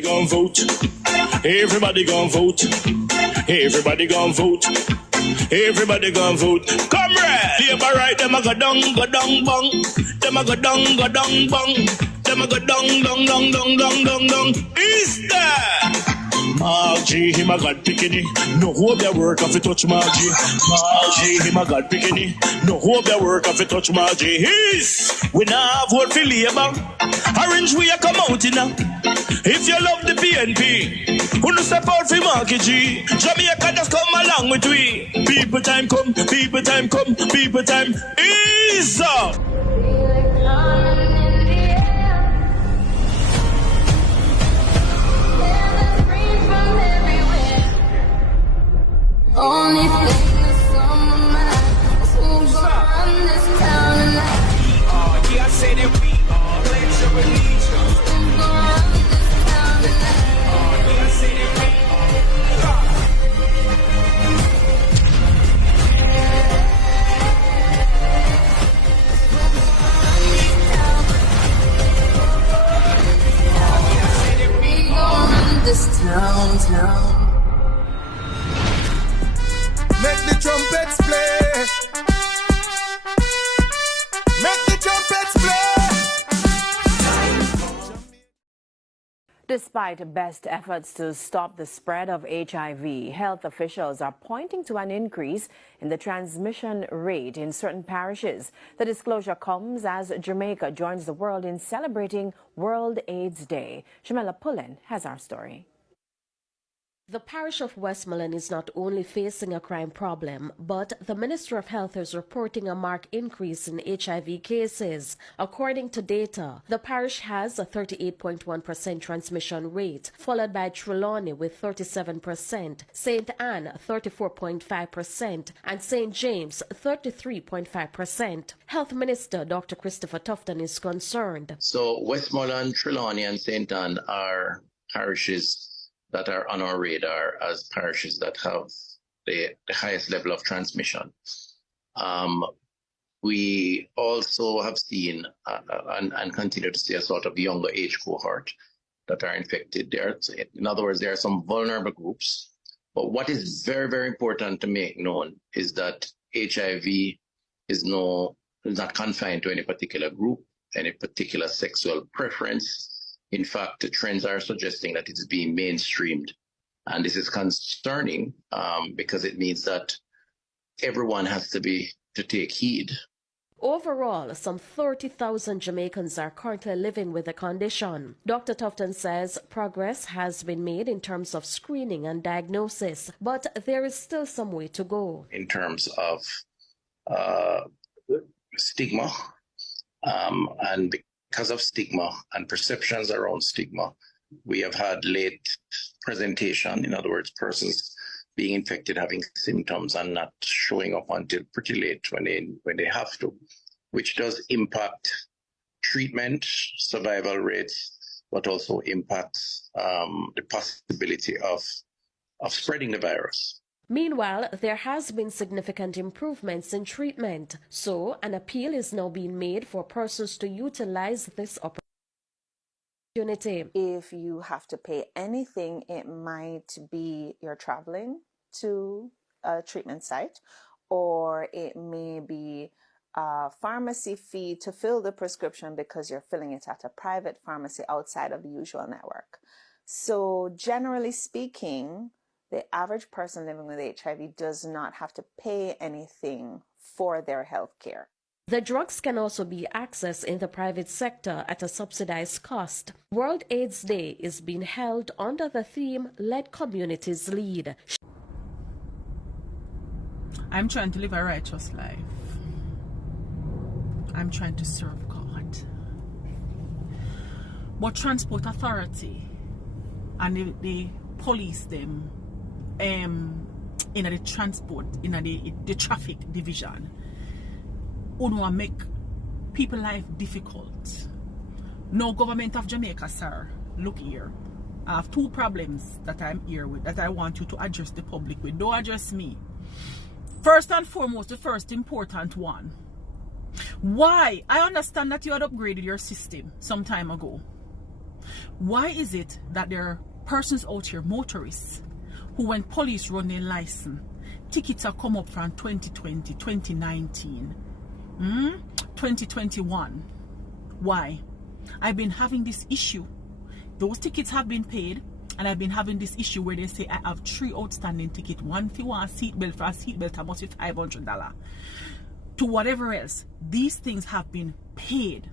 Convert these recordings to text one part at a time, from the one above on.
Gon' vote. Everybody gon' vote. Everybody gon' vote. Everybody gon' vote. Comrade! Labor right, them a go down, bong. Them a go down, bong. Them a go down. Is that? Margie, him a God picking. No hope their work if you touch Margie. Margie, him a God picking. No hope their work if you touch Margie. We now vote for Labour. Orange we a come out in now. If you love the PNP, who no step out for Marky G. Jamaica just come along with we. People time come, people time come, people time is up. Only thing that's on my mind is who's gonna run this town tonight. Yeah, I say that we are. Pledge your allegiance. Who's gonna run this town tonight? Yeah, I say that we are. We gonna run this town. Make the trumpets play. Make the trumpets play. Despite best efforts to stop the spread of HIV, health officials are pointing to an increase in the transmission rate in certain parishes. The disclosure comes as Jamaica joins the world in celebrating World AIDS Day. Jamela Pullen has our story. The parish of Westmoreland is not only facing a crime problem, but the Minister of Health is reporting a marked increase in HIV cases. According to data, the parish has a 38.1% transmission rate, followed by Trelawney with 37%, St. Anne 34.5%, and St. James 33.5%. Health Minister Dr. Christopher Tufton is concerned. So Westmoreland, Trelawney, and St. Anne are parishes that are on our radar as parishes that have the highest level of transmission. We also have seen and continue to see a sort of younger age cohort that are infected. In other words, there are some vulnerable groups. But what is very, very important to make known is that HIV is not confined to any particular group, any particular sexual preference. In fact, the trends are suggesting that it's being mainstreamed. And this is concerning because it means that everyone has to take heed. Overall, some 30,000 Jamaicans are currently living with the condition. Dr. Tufton says progress has been made in terms of screening and diagnosis, but there is still some way to go. In terms of stigma and because of stigma and perceptions around stigma, we have had late presentation. In other words, persons being infected, having symptoms and not showing up until pretty late when they have to, which does impact treatment, survival rates, but also impacts the possibility of spreading the virus. Meanwhile, there has been significant improvements in treatment, so an appeal is now being made for persons to utilize this opportunity. If you have to pay anything, it might be you're traveling to a treatment site, or it may be a pharmacy fee to fill the prescription because you're filling it at a private pharmacy outside of the usual network. So generally speaking, the average person living with HIV does not have to pay anything for their health care. The drugs can also be accessed in the private sector at a subsidized cost. World AIDS Day is being held under the theme, Let Communities Lead. I'm trying to live a righteous life. I'm trying to serve God. But Transport Authority and the police them in the transport, in the traffic division, would make people life difficult. No, government of Jamaica, sir, look here. I have two problems that I'm here with that I want you to address the public with. Don't address me. First and foremost, the first important one. Why? I understand that you had upgraded your system some time ago. Why is it that there are persons out here, motorists, who when police run their license, tickets are come up from 2020, 2019, 2021? Why? I've been having this issue. Those tickets have been paid, and I've been having this issue where they say I have 3 outstanding tickets. One for one seatbelt, for a seatbelt I must be $500. To whatever else, these things have been paid.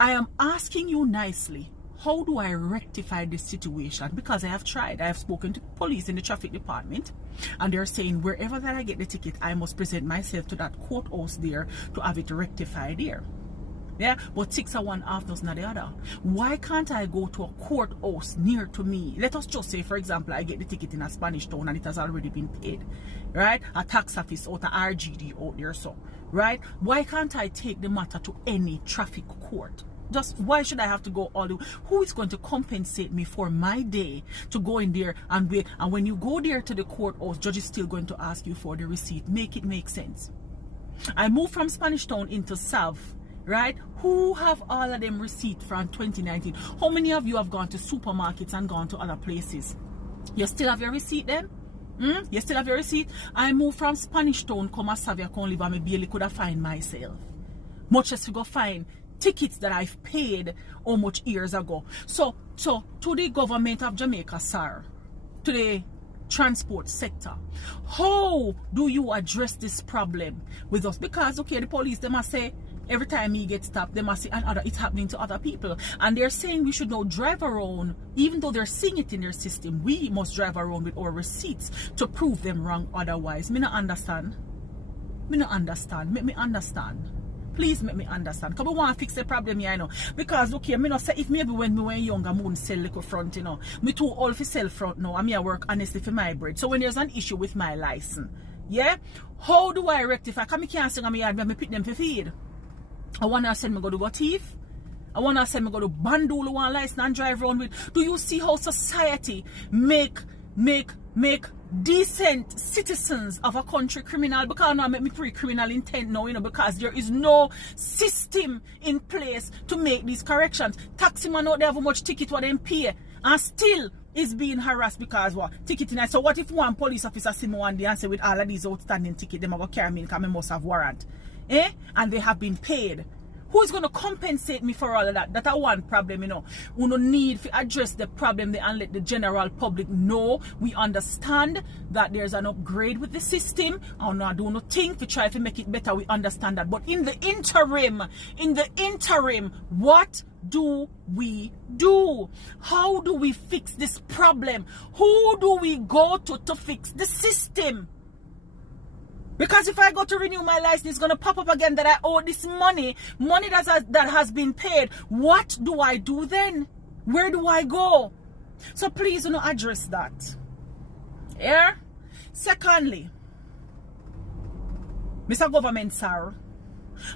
I am asking you nicely, how do I rectify this situation? Because I have tried. I have spoken to police in the traffic department, and they're saying wherever that I get the ticket, I must present myself to that courthouse there to have it rectified there. Yeah, but 6 are one, half dozen are the other. Why can't I go to a courthouse near to me? Let us just say, for example, I get the ticket in a Spanish town and it has already been paid, right? A tax office or a RGD out there, so, right? Why can't I take the matter to any traffic court? Just why should I have to go all the way? Who is going to compensate me for my day to go in there and wait? And when you go there to the courthouse, judge is still going to ask you for the receipt. Make it make sense. I moved from Spanish Town into South. Right? Who have all of them receipts from 2019? How many of you have gone to supermarkets and gone to other places? You still have your receipt then? You still have your receipt? I moved from Spanish Town, come a Savia, come live, and I barely could have find myself. Much as to go find tickets that I've paid how much years ago. So to the government of Jamaica, sir, to the transport sector, how do you address this problem with us? Because okay, the police, they must say every time he gets stopped, they must say it's happening to other people, and they're saying we should now drive around, even though they're seeing it in their system, we must drive around with our receipts to prove them wrong. Otherwise, me not understand. Make me understand. Please make me understand. Because we want to fix the problem here, you know. Because, okay, me not say if maybe when me were young, I wouldn't sell little front, you know. Me too old for sell front now. I work honestly for my bread. So when there's an issue with my license, yeah, how do I rectify? Because I can't sing on my yard when I pick them for feed. I want to send me go to thief. I want to send me go to bandul one license and drive around with. Do you see how society make decent citizens of a country criminal? Because now make me pre-criminal intent now, you know, because there is no system in place to make these corrections. Taxi man out there have how much ticket what them pay and still is being harassed because what? Ticketing. So what if one police officer see me one day and say with all of these outstanding tickets, them are going to carry me because I must have warrant. And they have been paid. Who is going to compensate me for all of that? That's a one problem, you know. We don't need to address the problem and let the general public know. We understand that there's an upgrade with the system. I'm not doing nothing to try to make it better. We understand that. But in the interim, what do we do? How do we fix this problem? Who do we go to fix the system? Because if I go to renew my license, it's going to pop up again that I owe this money that has been paid. What do I do then? Where do I go? So please, you know, address that. Yeah? Secondly, Mr. Government, sir,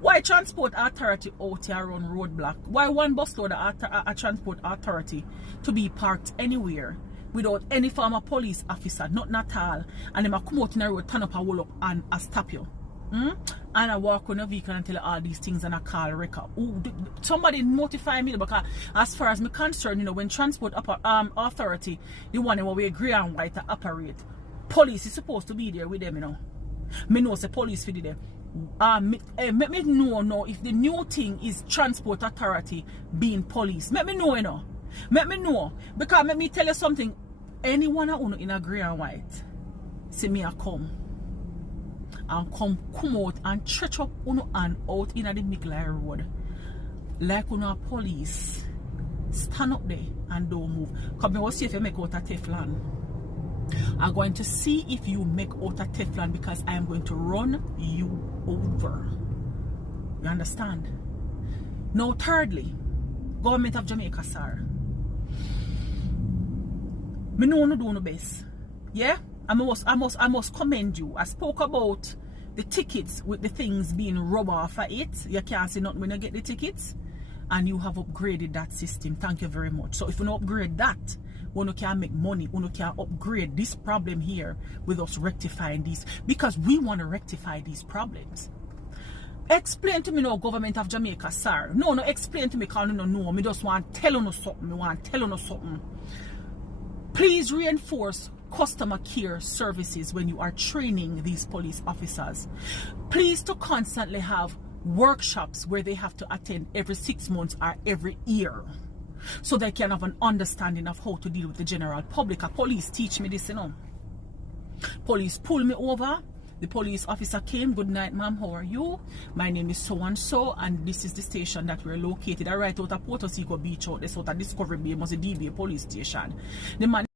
why transport authority out here on roadblock? Why one bus load a transport authority to be parked anywhere without any form of police officer, nothing at all, and them a come out in the road, turn up a wall up and a stop you? And I walk on a vehicle and tell you all these things and I call record. Somebody notify me, because as far as me concerned, you know, when transport authority, the one where we grey and white to operate, police is supposed to be there with them, you know. Me know say police for there. Make me know if the new thing is transport authority being police. Make me know, you know. Make me know. Because let me tell you something. Anyone who in a grey and white, see me a come out and stretch up uno and out in the middle of the road. Like uno police. Stand up there and don't move. Because I will see if you make out a Teflon. I'm going to see if you make out a Teflon, because I am going to run you over. You understand? Now, thirdly, government of Jamaica, sir. Me know no do no best. Yeah? I must commend you. I spoke about the tickets with the things being rubbed off of it. You can't see nothing when you get the tickets. And you have upgraded that system. Thank you very much. So if you don't upgrade that, we can make money. We can upgrade this problem here with us rectifying these, because we want to rectify these problems. Explain to me now, government of Jamaica, sir. No, explain to me, because you don't know. Me just want to tell you something. Me want to tell you something. Please reinforce customer care services when you are training these police officers. Please to constantly have workshops where they have to attend every 6 months or every year, so they can have an understanding of how to deal with the general public. Police teach me this, you know. Police pull me over. The police officer came. Good night, ma'am. How are you? My name is so and so, and this is the station that we're located. I right out of Puerto Rico Beach out this out of Discovery Bay, must be DBA police station. The man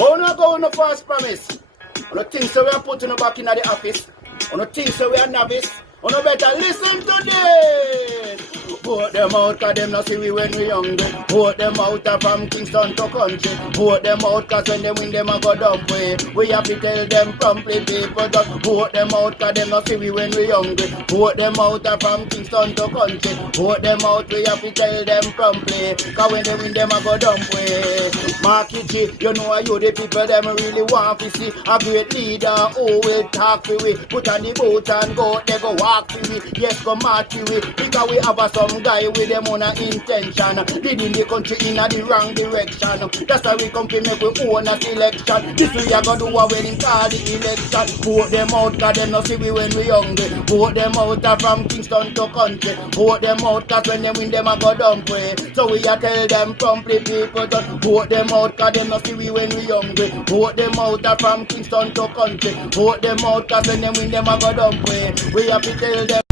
Why not go on the first promise? On the things that we are putting back in the office, on the things that we are novice, on the better listen to this. Vote them out, cause them not see we when we hungry. Vote them out from Kingston to country. Vote them out, cause when they win them a go dump way. We have to tell them promptly, people just vote them out, cause them not see we when we hungry. Vote them out from Kingston to country. Vote them out, we have to tell them promptly, cause when they win them a go dump way. Market G, you know you the people them really want to see a great leader who will talk to we. Put on the boat and go, they go walk to we. Yes, go march to we. Because we have some guy with them on a intention, leading the country in the wrong direction. That's why we come to make we own a selection. This we are gonna do a wedding call the election. Vote them out, cause them not see we when we hungry. Vote them out from Kingston to country. Vote them out, cause when they win them a go dump way. So we a tell them promptly, people just vote them out, cause them not see we when we hungry. Vote them out from Kingston to country. Vote them out, cause when they win them a go dump way. We have to tell them